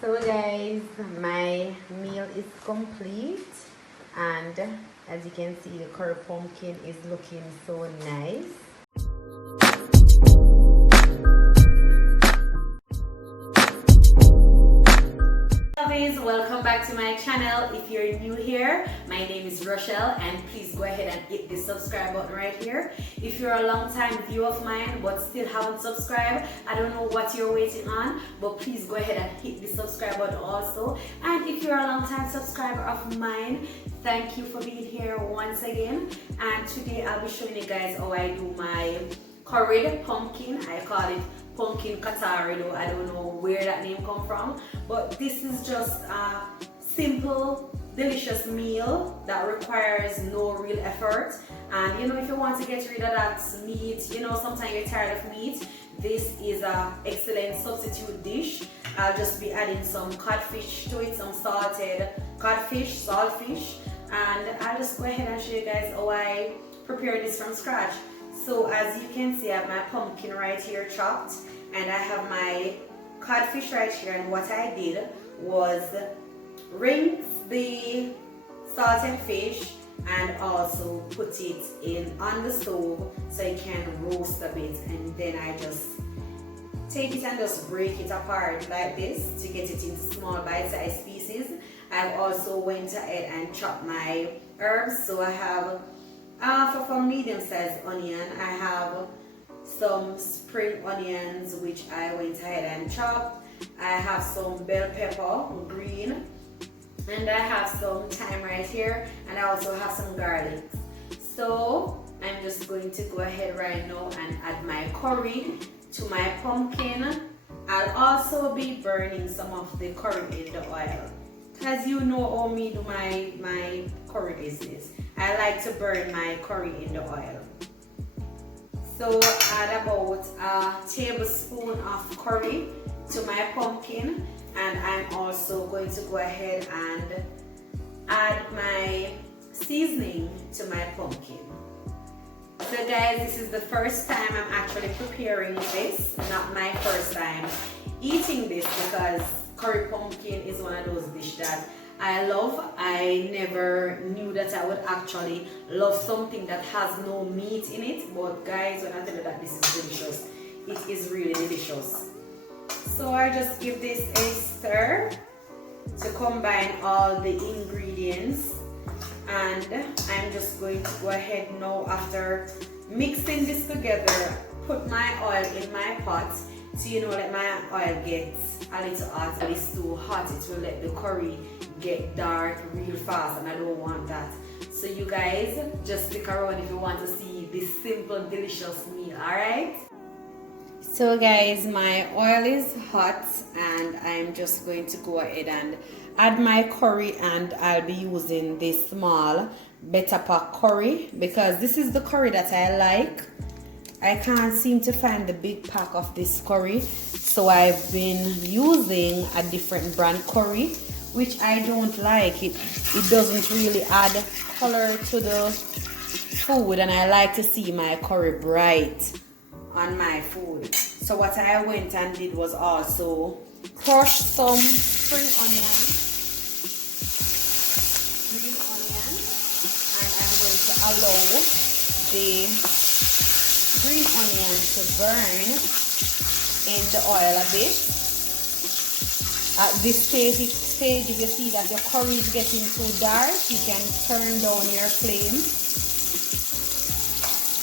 So guys, my meal is complete, and as you can see, the curry pumpkin is looking so nice. Welcome back to my channel. If you're new here, my name is Rushell, and please go ahead and hit the subscribe button right here. If you're a long time viewer of mine but still haven't subscribed, I don't know what you're waiting on, but please go ahead and hit the subscribe button also. And if you're a long time subscriber of mine, thank you for being here once again. And today I'll be showing you guys how I do my curried pumpkin. I call it pumpkin katari, though I don't know where that name come from, but this is just a simple delicious meal that requires no real effort. And you know, if you want to get rid of that meat, you know, sometimes you're tired of meat, this is a excellent substitute dish. I'll just be adding some cod fish to it, some salted cod fish, salt fish, and I'll just go ahead and show you guys how I prepare this from scratch. So as you can see, I have my pumpkin right here chopped, and I have my codfish right here, and what I did was rinse the salted fish and also put it in on the stove so it can roast a bit, and then I just take it and just break it apart like this to get it into small bite-sized pieces. I also went ahead and chopped my herbs, so I have half of a medium-sized onion. I have some spring onions which I went ahead and chopped. I have some bell pepper, green, and I have some thyme right here, and I also have some garlic. So I'm just going to go ahead right now and add my curry to my pumpkin. I'll also be burning some of the curry in the oil. As you know how me do my curry business, I like to burn my curry in the oil. So add about a tablespoon of curry to my pumpkin, and I'm also going to go ahead and add my seasoning to my pumpkin. So guys, this is the first time I'm actually preparing this, not my first time eating this, because curry pumpkin is one of those dishes that I love. I never knew that I would actually love something that has no meat in it, but guys, when I tell you that this is delicious, it is really delicious. So I just give this a stir to combine all the ingredients, and I'm just going to go ahead now, after mixing this together, put my oil in my pot. So you know, let my oil gets a little hot. If it's too hot, it will let the curry get dark real fast, and I don't want that. So you guys just stick around if you want to see this simple delicious meal. Alright, so guys, my oil is hot, and I'm just going to go ahead and add my curry, and I'll be using this small better pack curry because this is the curry that I like. I can't seem to find the big pack of this curry, so I've been using a different brand curry, which I don't like. It doesn't really add color to the food, and I like to see my curry bright on my food. So what I went and did was also crush some spring onion, green onion, and I'm going to allow the green onion to burn in the oil a bit. At this stage, if you see that your curry is getting too dark, you can turn down your flame.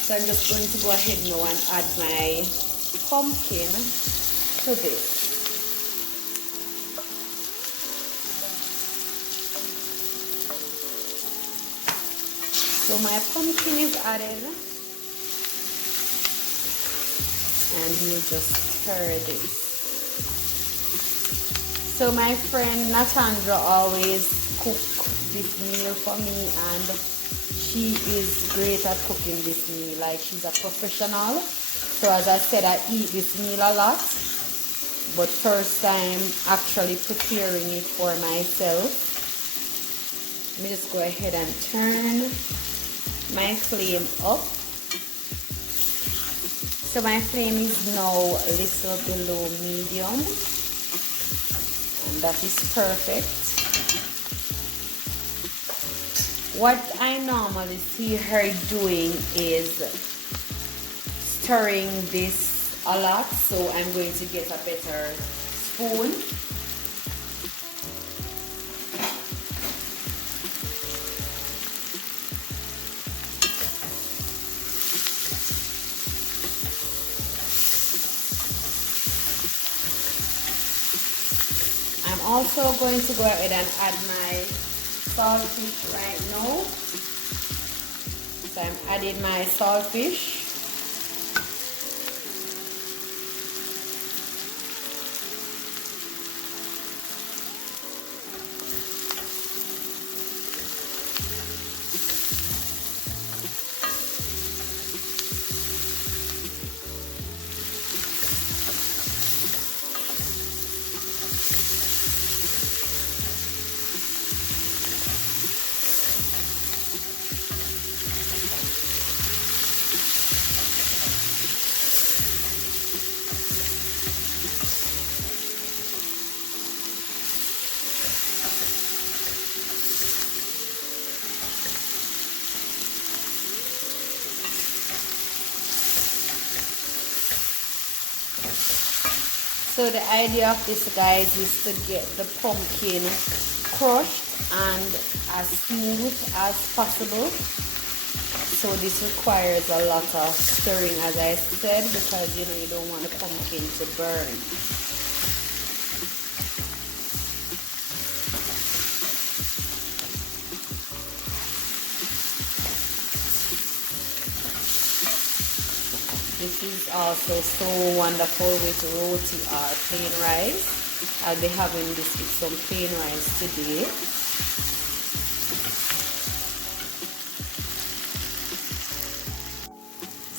So I'm just going to go ahead now and add my pumpkin to this. So my pumpkin is added, and we'll just stir this. So my friend Natasha always cook this meal for me, and she is great at cooking this meal. Like, she's a professional. So as I said, I eat this meal a lot, but first time actually preparing it for myself. Let me just go ahead and turn my flame up. So my flame is now a little below medium. And that is perfect. What I normally see her doing is stirring this a lot, so I'm going to get a better spoon. I'm also going to go ahead and add my saltfish right now. So I'm adding my saltfish. So the idea of this, guys, is to get the pumpkin crushed and as smooth as possible. So this requires a lot of stirring, as I said, because you don't want the pumpkin to burn. This is also so wonderful with roti or plain rice. I'll be having this with some plain rice today.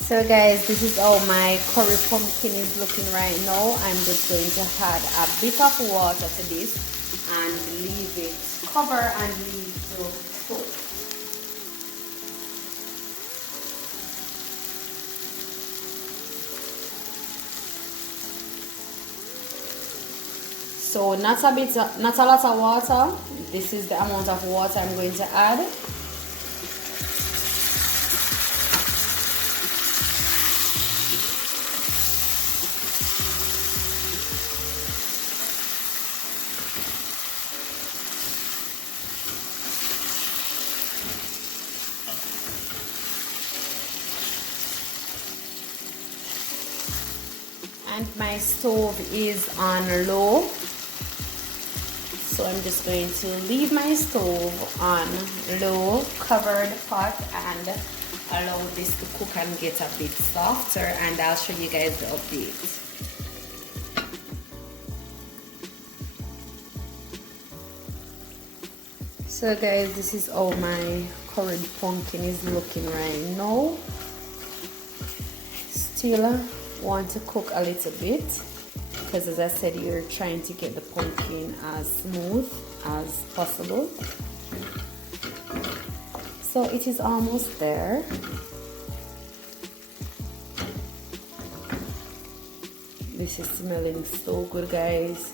So guys, this is how my curry pumpkin is looking right now. I'm just going to add a bit of water to this and leave it, cover and leave to cook. So not a lot of water. This is the amount of water I'm going to add. And my stove is on low. So I'm just going to leave my stove on low, covered pot, and allow this to cook and get a bit softer, and I'll show you guys the update. So guys, this is how my curried pumpkin is looking right now. Still want to cook a little bit, because as I said, you're trying to get the pumpkin as smooth as possible. So it is almost there. This is smelling so good, guys.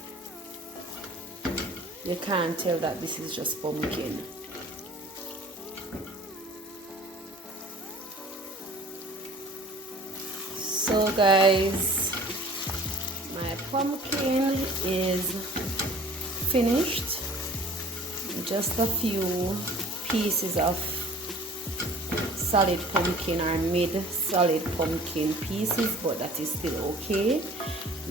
You can't tell that this is just pumpkin. So guys, my pumpkin is finished. Just a few pieces of solid pumpkin or mid-solid pumpkin pieces, but that is still okay.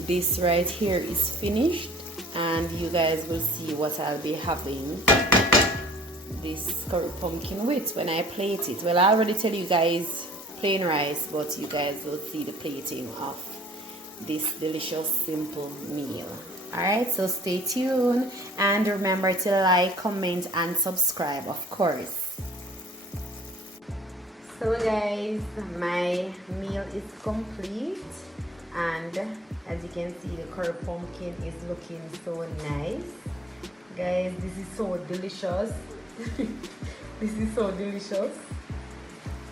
This right here is finished, and you guys will see what I'll be having this curry pumpkin with when I plate it. Well, I already tell you guys plain rice, but you guys will see the plating of this delicious simple meal. Alright, so stay tuned and remember to like, comment and subscribe, of course. So guys, my meal is complete, and as you can see, the curry pumpkin is looking so nice. Guys, this is so delicious. This is so delicious.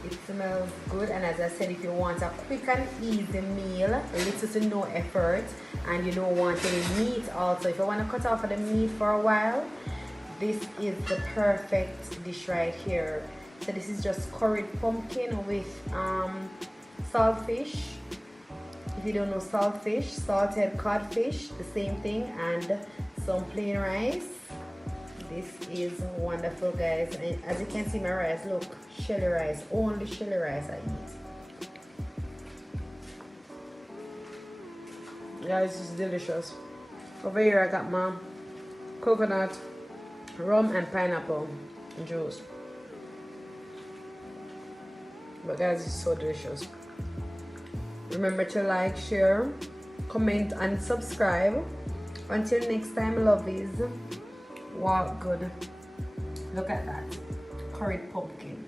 It smells good, and as I said, if you want a quick and easy meal, little to no effort, and you don't want any meat also, if you want to cut off of the meat for a while, this is the perfect dish right here. So this is just curried pumpkin with saltfish. If you don't know saltfish, salted cod fish, the same thing, and some plain rice. This is wonderful, guys. And as you can see, my rice, look, shelly rice, only shelly rice I eat. Guys, this is delicious. Over here I got my coconut, rum and pineapple juice. But guys, it's so delicious. Remember to like, share, comment and subscribe. Until next time, lovies. Wow, good. Look at that. Curried pumpkin.